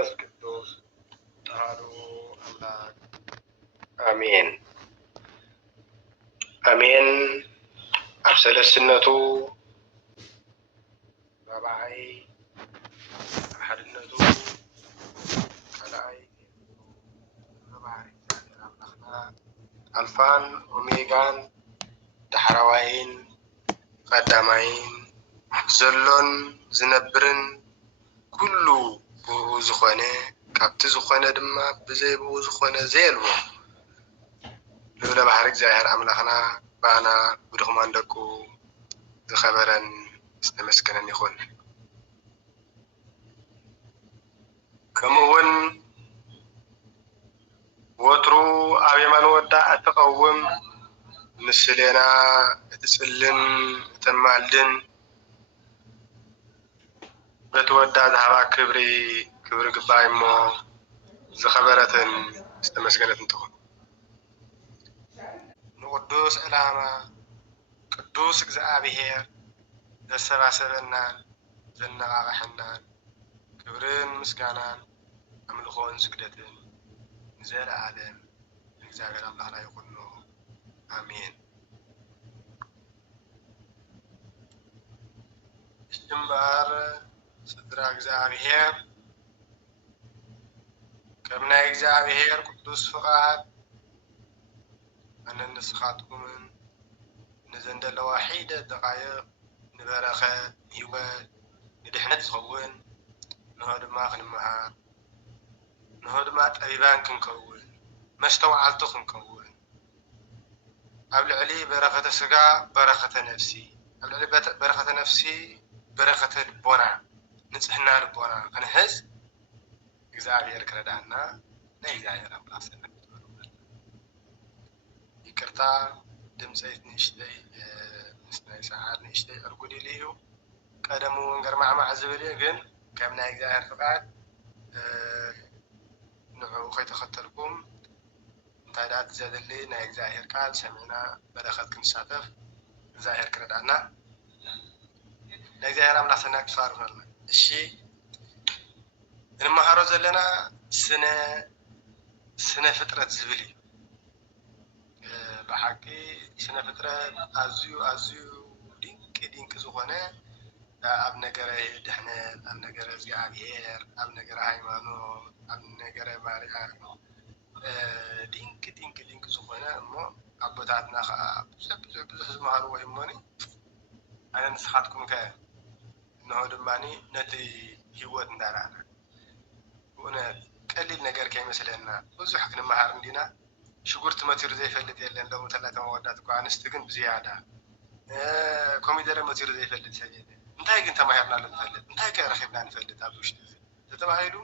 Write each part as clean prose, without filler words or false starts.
መንፈስ ቅዱስ አሐዱ አምላክ አሜን አሜን። ኣብ ሰለስትነቱ ራብዓይ ኣብ ሓድነቱ ካልኣይ ራብዓይ እግዚአብሔር ኣምላኽና ኣልፋን ኦሜጋን ዳሕራዋይን ቀዳማይን ዘሎን ዝነብርን ኩሉ ብኡ ዝኾነ ካብቲ ዝኾነ ድማ ብዘይብኡ ዝኾነ ዘየልዎ ልዑለ ባሕሪ እግዚአብሔር ኣምላኽና ባኣና ብድኹማን ደቁ ዝኸበረን ዝተመስገነን ይኹን። ከምኡውን ወትሩ ኣብ የማን ወዳ እትቐውም ምስሌና እትጽልን እተማልድን በቲ ወዳ ዝሃባ ክብሪ ግባይ እሞ ዝኸበረትን ዝተመስገነትን ትኹን። ንቅዱስ ዕላማ ቅዱስ እግዚአብሔር ዘሰባሰበናን ዘነቓቕሐናን ክብርን ምስጋናን ኣምልኾን ስግደትን ንዘለዓለም እግዚአብሔር ኣምላኽና ይኹኑ አሜን። እምበር ስድራ እግዚአብሔር ከም ናይ እግዚአብሔር ቅዱስ ፍቃድ ኣነ ንስኻትኩምን ንዘንደለዋ ሒደት ደቃይቕ ንበረኸት ህይወት ንድሕነት ዝኸውን ንሆ ድማ ክንመሃር ንሆ ድማ ጠቢባን ክንከውን መስተውዓልቲ ክንከውን ኣብ ልዕሊ በረኸተ ስጋ በረኸተ ነፍሲ ኣብ ልዕሊ በረኸተ ነፍሲ በረኸተ ልቦና ንጽህና ልቦና ክንሕዝ እግዚአብሔር ክረዳና ናይ እግዚአብሔር ኣምላኽ ሰላም ይትበሉ። ይቅርታ ድምፀይት ንእሽተይ ምስ ናይ ሰዓት ንእሽተይ ዕርጉድ ኢሉ እዩ። ቀደም እውን ገርማዕማዕ ዝብል እዩ፣ ግን ከም ናይ እግዚአብሔር ፍቃድ ንዕኡ ከይተኸተልኩም እንታይ ዳ ዘደሊ ናይ እግዚአብሔር ቃል ሰሚዕና በረኸት ክንሳተፍ እግዚአብሔር ክረዳና ናይ እግዚአብሔር ኣምላኽ ሰናይ ክተባርኹልና። እሺ እንመሃሮ ዘለና ስነ ፍጥረት ዝብል እዩ። ብሓቂ ስነ ፍጥረት ኣዝዩ ድንቂ ዝኾነ ኣብ ነገረ ድሕነት ኣብ ነገረ እግዚአብሔር ኣብ ነገረ ሃይማኖት ኣብ ነገረ ማርያም ድንቂ ዝኾነ እሞ ኣቦታትና ከዓ ብዙሕ ዝመሃርዎ እሞኒ ኣነ ንስኻትኩም ከ እንሆ ድማኒ ነቲ ህይወት እንዳረኣና ብእውነት ቀሊል ነገር ከይመስለና ብዙሕ ክንመሃር እንዲና። ሽጉርቲ መቲሩ ዘይፈልጥ የለን ሎሚ ተላተ መወዳት እኳ ኣንስቲ ግን ብዝያዳ ኮሚደረ መቲሩ ዘይፈልጥ ሰብ የለን። እንታይ ግን ተማሂርና ኣሎ ንፈልጥ እንታይ ከ ረኺብና ንፈልጥ ኣብ ውሽጢ ተተባሂሉ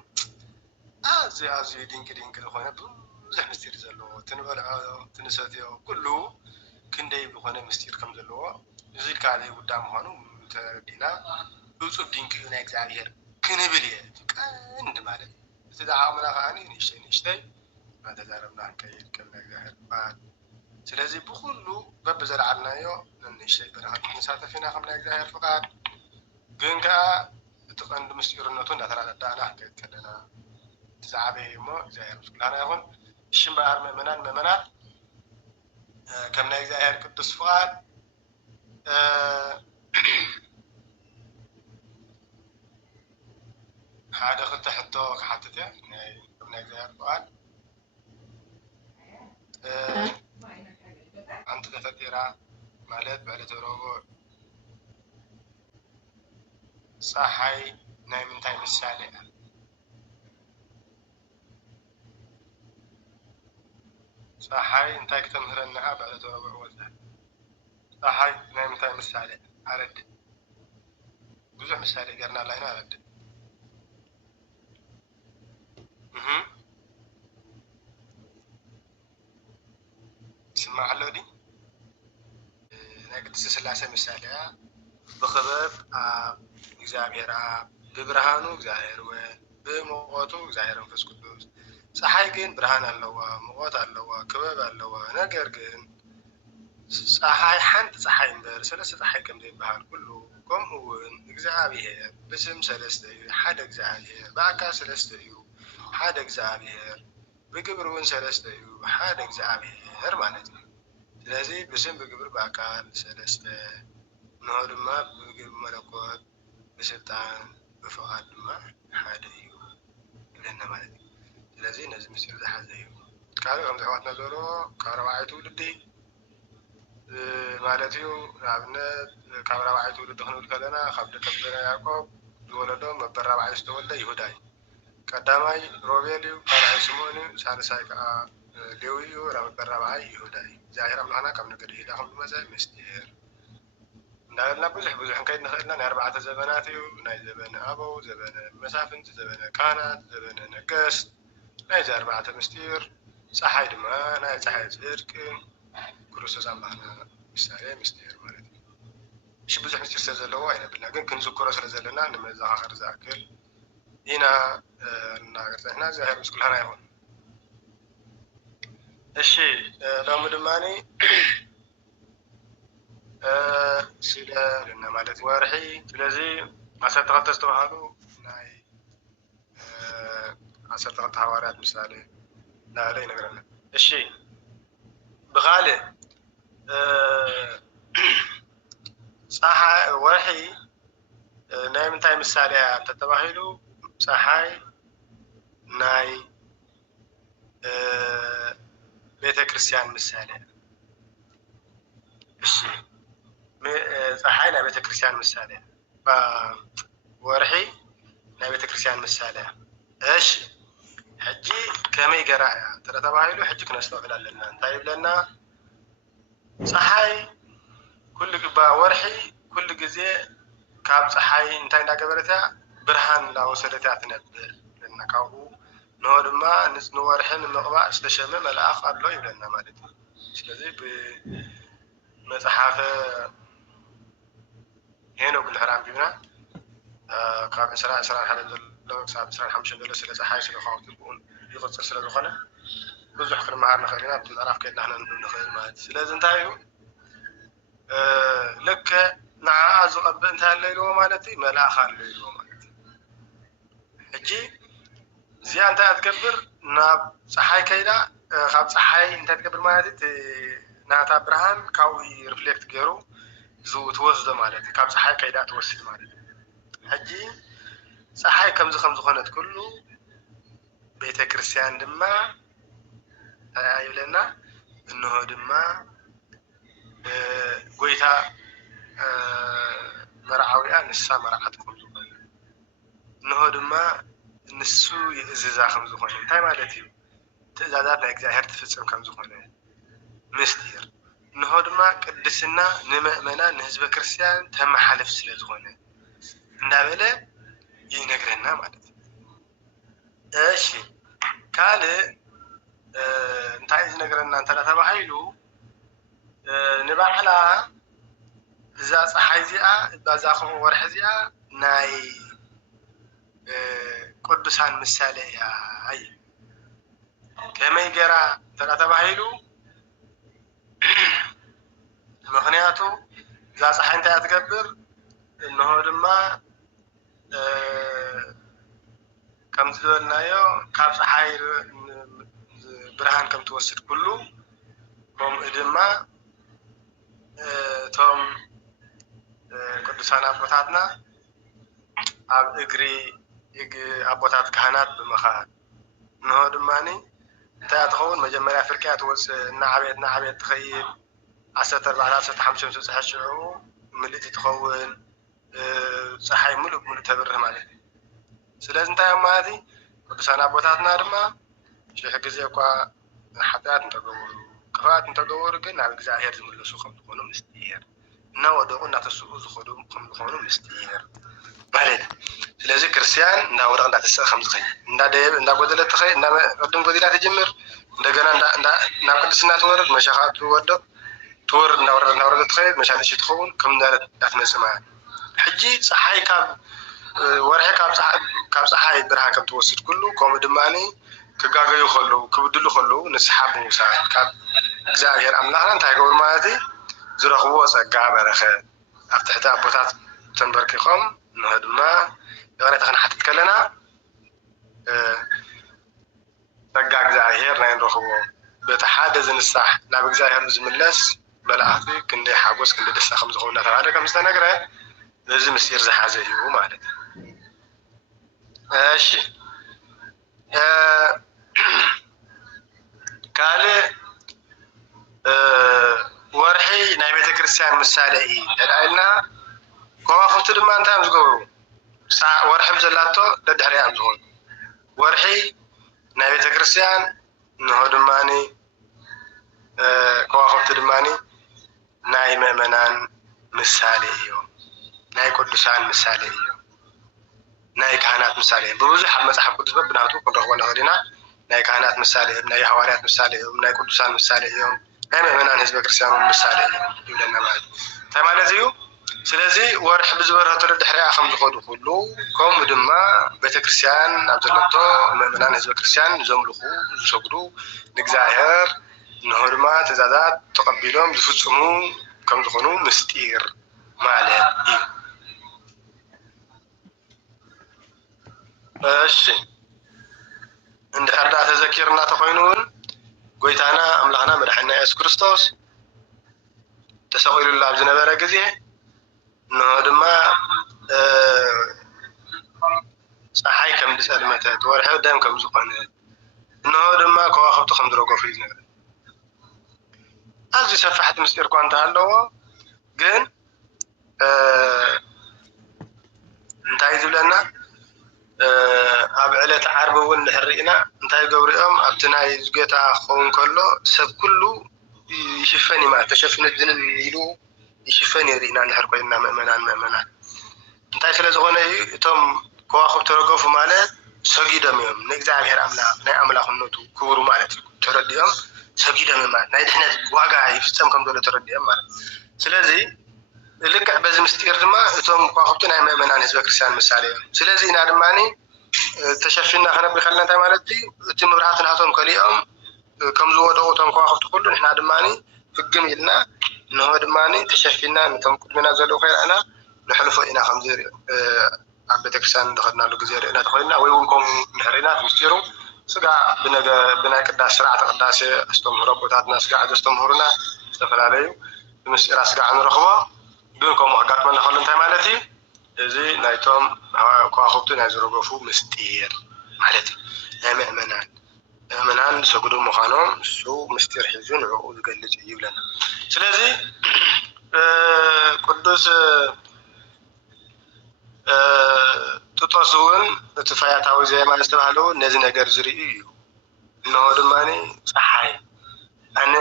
ኣዝዩ ድንቂ ዝኾነ ብዙሕ ምስጢር ዘለዎ ትንበልዖ ትንሰትዮ ኩሉ ክንደይ ዝኾነ ምስጢር ከም ዘለዎ እዚ ኢልካ ዘይጉዳይ ምዃኑ ተረዲና እፁብ ድንቂ እዩ ናይ እግዚአብሔር ክንብል እየ ቀንዲ ማለት እዩ። እቲ ዝዓቕምና ከዓኒ ንእሽተይ እናተዛረብና ንከይድ ከም ናይ እግዚአብሔር ፍቃድ። ስለዚ ብኩሉ በብዘለዓልናዮ ንእሽተይ በረኸት ክንሳተፍ ኢና ከም ናይ እግዚአብሔር ፍቃድ። ግን ከዓ እቲ ቀንዲ ምስጢርነቱ እንዳተረዳእና ክንከይድ ከለና እቲ ዝዓበየ እሞ እግዚአብሔር ምስ ኩላና ይኹን። እሺ እምበኣር ምእመናት ከም ናይ እግዚአብሔር ቅዱስ ፍቃድ ሓደ ክልተ ሕቶ ክሓትት እየ ከም ናይ እግዚአብሔር ፍቃድ። ሓንቲ ተፈጢራ ማለት ብዕለተ ረቡዕ ፀሓይ ናይ ምንታይ ምሳሌ እያ? ፀሓይ እንታይ ክተምህረና ብዕለተ ረቡዕ ወፅኣ? ፀሓይ ናይ ምንታይ ምሳሌ ኣረድእ? ብዙሕ ምሳሌ ገርና ኣላ ኢና ኣረድእ። ስማዕ ኣሎ ዲ ናይ ቅድስቲ ስላሴ ምሳሌ እያ። ብክበብ ኣብ እግዚአብሔር ኣብ ብብርሃኑ እግዚአብሔር ወልድ ብሙቐቱ እግዚአብሔር መንፈስ ቅዱስ። ፀሓይ ግን ብርሃን ኣለዋ ሙቐት ኣለዋ ክበብ ኣለዋ። ነገር ግን ፀሓይ ሓንቲ ፀሓይ እምበር ሰለስተ ፀሓይ ከም ዘይበሃል ኩሉ ከምኡ እውን እግዚአብሔር ብስም ሰለስተ እዩ ሓደ እግዚአብሔር በአካል ሰለስተ እዩ ሓደ እግዚአብሔር ብግብር እውን ሰለስተ እዩ ሓደ እግዚአብሔር ማለት እዩ ስለዚ ብስም ብግብር በአካል ሰለስተ ንሆ ድማ ብግብር መለኮት ብስልጣን ብፍቃድ ድማ ሓደ እዩ ይብለና ማለት እዩ ስለዚ ነዚ ምስጢር ዝሓዘ እዩ ካልእ ከም ዝሕዋትና ዘሎ ካብ ረባዒቱ ውልዲ ማለት እዩ ንኣብነት ካብ ረባዒቱ ውልዲ ክንብል ከለና ካብ ደቀ ያዕቆብ ዝወለዶም መበል ራብዓይ ዝተወልደ ይሁዳ እዩ ቀዳማይ ሮቤል እዩ ካልኣይ ስምዖን እዩ ሳልሳይ ከዓ ሌዊ እዩ መበል ራብዓይ ይሁዳ እዩ እግዚአብሔር ኣምላኽና ካብ ነገደ ይሁዳ ከም ዝመፀ ምስጢር እንዳበልና ብዙሕ ክንከይድ ንኽእልና ናይ 4 ዘበናት እዩ ናይ ዘበነ ኣበው ዘበነ መሳፍንቲ ዘበነ ካህናት ዘበነ ነገስት ናይ 4 ምስጢር ፀሓይ ድማ ናይ ፀሓይ ፅድቅ ክርስቶስ ኣምላኽና ምሳሌ ምስጢር ማለት እዩ እሺ ብዙሕ ምስጢር ስለ ዘለዎ ኣይነብልና ግን ክንዝክሮ ስለ ዘለና ንመዘኻኸር ዝኣክል ኢና እናገር ዘለና እግዚአብሔር ምስ ኩልሃና ይኹን እሺ ሎሚ ድማኒ ስለ ማለት ወርሒ ስለዚ 12 ዝተባሃሉ ናይ 12 ሐዋርያት ምሳሌ ላለ ይነግረና እሺ ብኻልእ ፀሓይ ወርሒ ናይ ምንታይ ምሳሌ ተተባሂሉ ፀሓይ ናይ ቤተ ክርስቲያን ምሳሌ እሺ ፀሓይ ናይ ቤተ ክርስቲያን ምሳሌ ወርሒ ናይ ቤተ ክርስቲያን ምሳሌ እሺ ሕጂ ከመይ ገራ እያ ተባሂሉ ሕጂ ክነስተውዕል ኣለና እንታይ ይብለና ፀሓይ ኩሉ ወርሒ ኩሉ ግዜ ካብ ፀሓይ እንታይ እንዳገበረት እያ ብርሃን እንዳወሰደት እያ ትነብር ለና ካብኡ ንሆ ድማ ንወርሕን ምቕባእ ዝተሸመ መልኣኽ ኣሎ ይብለና ማለት እዩ ስለዚ ብመፅሓፈ ሄኖክ ድሕሪ ኣንቢብና ካብ 21 ዘሎ ክሳብ 25 ዘሎ ስለ ፀሓይ ስለ ከዋክብትን ይቕፅር ስለ ዝኾነ ብዙሕ ክንመሃር ንኽእል ኢና ኣብቲ ምዕራፍ ከይድና ክነንብብ ንኽእል ማለት ስለዚ እንታይ እዩ ልክዕ ንዓኣ ዝቐብእ እንታይ ኣሎ ኢልዎ ማለት እዩ መልኣኽ ኣሎ ኢልዎ ማለት እዩ ሕጂ እዚኣ እንታይ ትገብር ናብ ፀሓይ ከይዳ ካብ ፀሓይ እንታይ ትገብር ማለት እዩ ናታ ብርሃን ካብኡ ሪፍሌክት ገይሩ ትወስዶ ማለት እዩ ካብ ፀሓይ ከይዳ ትወስድ ማለት እዩ ሕጂ ፀሓይ ከምዚ ከም ዝኾነት ኩሉ ቤተ ክርስቲያን ድማ እንታይ ይብለና እንሆ ድማ ጎይታ መርዓዊያ ንሳ መርዓት ከም ዝኾነ እንሆ ድማ ንሱ የእዝዛ ከም ዝኾነ እንታይ ማለት እዩ ትእዛዛት ናይ እግዚአብሔር ትፍፅም ከም ዝኾነ ምስጢር እንሆ ድማ ቅድስና ንምእመናን ንህዝበ ክርስቲያን ተመሓልፍ ስለ ዝኾነ እንዳበለ ይነግረና ማለት እዩ እሺ ካልእ እንታይ ዝነግረና እንተተባሂሉ ንባዕላ እዛ ፀሓይ እዚኣ እዛ ከምኡ ወርሒ እዚኣ ናይ ቅዱሳን ምሳሌ እያ እዩ ከመይ ገራ ተባሂሉ ምክንያቱ እዛ ፀሓይ እንታይ ትገብር እንሆ ድማ ከም ዝበልናዮ ካብ ፀሓይ ብርሃን ከም ትወስድ ኩሉ ከምኡ ድማ እቶም ቅዱሳን ኣቦታትና ኣብ እግሪ ኣቦታት ካህናት ብምኻድ እንሆ ድማኒ እንታይ ትኸውን መጀመርያ ፍርቅያ ትወፅእ እናዓበየት ትኸይድ 14-15 ዝበፅሐ ሽዑ ምልእቲ ትኸውን ፀሓይ ሙሉእ ብሙሉእ ተብርህ ማለት እዩ ስለዚ እንታይ እዮም ማለት እዩ ቅዱሳን ኣቦታትና ድማ ሽሕ ግዜ እኳ ሓጢኣት እንተገበሩ ክፍኣት እንተገበሩ ግን ናብ እግዚአብሔር ዝምለሱ ከም ዝኾኑ ምስጢር እናወደቁ እናተስኡ ዝኸዱ ከም ዝኾኑ ምስጢር ማለት እዩ ስለዚ ክርስቲያን እንዳወደቀ እንዳተስአ ከም ዝኸይድ እንዳደየብ እንዳጎደለት ትኸይድ ቅድም ጎዲላ ትጅምር እንደገና ናብ ቅድስና ትወርድ መሻኻ ትወድቕ ትወርድ እንዳወረደት ትኸይድ መሻለሽ ትኸውን ከም እንዳለት እንዳትመፅእ ማለት ሕጂ ፀሓይ ካብ ወርሒ ካብ ፀሓይ ብርሃን ከም ትወስድ ኩሉ ከምኡ ድማኒ ክጋገዩ ከለዉ ክብድሉ ከለዉ ንስሓ ብምውሳድ ካብ እግዚአብሔር ኣምላኽና እንታይ ይገብሩ ማለት እዩ ዝረኽብዎ ፀጋ በረኸት ኣብ ትሕቲ ኣቦታት ተንበርኪኾም ንሆ ድማ የቕነታ ክንሓትት ከለና زنصح ناب እግዚአብሔር ዝምለስ መላእክቲ ክንደይ ሓጎስ ክንደይ ደስታ ከም ዝኾኑ እናተባሃለ ከም ዝተነገረ እዚ ምስጢር ዝሓዘ እዩ ማለት እዩ። እሺ ካልእ ወርሒ ናይ ቤተ ክርስቲያን ምሳሌ እዩ ተዳኢልና ከዋኽብቲ ድማ እንታይ ዝገብሩ ወርሒ ብዘላቶ ደድሕሪያ ዝኾኑ ወርሒ ናይ ቤተ ክርስቲያን ንሆ ድማኒ ከዋኽብቲ ድማኒ ናይ ምእመናን ምሳሌ እዮም ናይ ቅዱሳን ምሳሌ እዮም ናይ ካህናት ምሳሌ እዮም ብብዙሕ ኣብ መፅሓፍ ቅዱስ በብናቱ ክንረኽቦ ንኽእል ኢና ናይ ካህናት ምሳሌ እዮም ናይ ሃዋርያት ምሳሌ እዮም ናይ ቅዱሳን ምሳሌ እዮም ናይ ምእመናን ህዝበ ክርስቲያን ምሳሌ እዮም ይብለና ማለት እንታይ ማለት እዩ ስለዚ ወርሒ ብዝበረኸቶ ደድሕሪያ ከም ዝኸዱ ኩሉ ከምኡ ድማ ቤተክርስቲያን ኣብ ዘለቶ ምእመናን ህዝበ ክርስቲያን ዘምልኹ ዝሰግዱ ንእግዚአብሔር ንሆ ድማ ትእዛዛት ተቐቢሎም ዝፍፅሙ ከም ዝኾኑ ምስጢር ማለት እዩ። እሺ እንድሕር ዳ ተዘኪርና ተኾይኑ እውን ጎይታና ኣምላኽና መድሓኒና ኢየሱስ ክርስቶስ ተሰቒሉሉ ኣብ ዝነበረ ግዜ ንሆ ድማ ፀሓይ ከም ዝፀልመተት ወርሒ ደም ከም ዝኾነት እንሆ ድማ ከዋኽብቲ ከም ዝረገፉ እዩ ዝነበረ ኣዝዩ ሰፋሕቲ ምስጢር እኳ እንተሃለዎ ግን እንታይ ዝብለና ኣብ ዕለት ዓርቢ እውን ድሕር ሪእና እንታይ ገብሩ እዮም ኣብቲ ናይ ጌታ ክኸውን ከሎ ሰብ ኩሉ ይሽፈን እዩ ማለት ተሸፊኑ ዝንብ ኢሉ ይሽፈን የሪእና እንድሕር ኮይንና ምእመናን እንታይ ስለ ዝኾነ እዩ እቶም ከዋኽብቲ ተረገፉ ማለት ሰጊዶም እዮም ንእግዚአብሔር ኣምላኽ ናይ ኣምላኽነቱ ክብሩ ማለት እዩ ተረዲኦም ሰጊዶም ማለት ናይ ድሕነት ዋጋ ይፍፀም ከም ዘሎ ተረዲኦም ማለት ስለዚ ልክዕ በዚ ምስጢር ድማ እቶም ከዋኽብቲ ናይ ምእመናን ህዝበ ክርስቲያን ምሳሌ እዮም ስለዚ ኢና ድማኒ ተሸፊና ክነብር ከለና እንታይ ማለት እዩ እቲ ምብራህቲ ናቶም ከሊኦም ከም ዝወደቑ እቶም ከዋኽብቲ ኩሉ ንሕና ድማኒ ፍግም ኢልና ንሆ ድማኒ ተሸፊና ነቶም ቅድሚና ዘለዉ ከይረአና ንሕልፎ ኢና ከምዚ ኣብ ቤተክርስትያን እንደኸድናሉ ግዜ ርኢና ተኾይንና ወይ እውን ከምኡ ንሕሪና ምስጢሩ ስጋ ብናይ ቅዳሴ ስርዓተ ቅዳሴ ኣስተምህሮ ቦታትና ስጋዕ ዘስተምህሩና ዝተፈላለዩ ምስጢራ ስጋዕ ንረኽቦ ግን ከምኡ ኣጋጥመና ከሎ እንታይ ማለት እዩ እዚ ናይቶም ከዋኽብቲ ናይ ዝረገፉ ምስጢር ማለት እዩ ናይ ምእመናን ዝሰግዱ ምዃኖም እሱ ምስጢር ሒዙ ንዕኡ ዝገልፅ እዩ ይብለና ስለዚ ቅዱስ ጥጦስ እውን እቲ ፈያታዊ ዘየማን ዝተባሃለ እውን ነዚ ነገር ዝርኢ እዩ እንሆ ድማኒ ፀሓይ ኣነ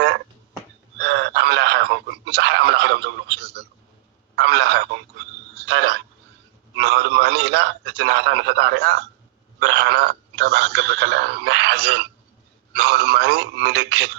ኣምላኽ ኣይኮንኩን ንፀሓይ ኣምላኽ ኢሎም ዘምልኹ ስለ ዘሎ ኣምላኽ ኣይኮንኩን እንታይ ደኣ እንሆ ድማኒ ኢላ እቲ ናታ ንፈጣሪኣ ብርሃና እንታይ ባህ ክትገብር ከላ ናይ ሓዘን እንሆ ድማኒ ምልክት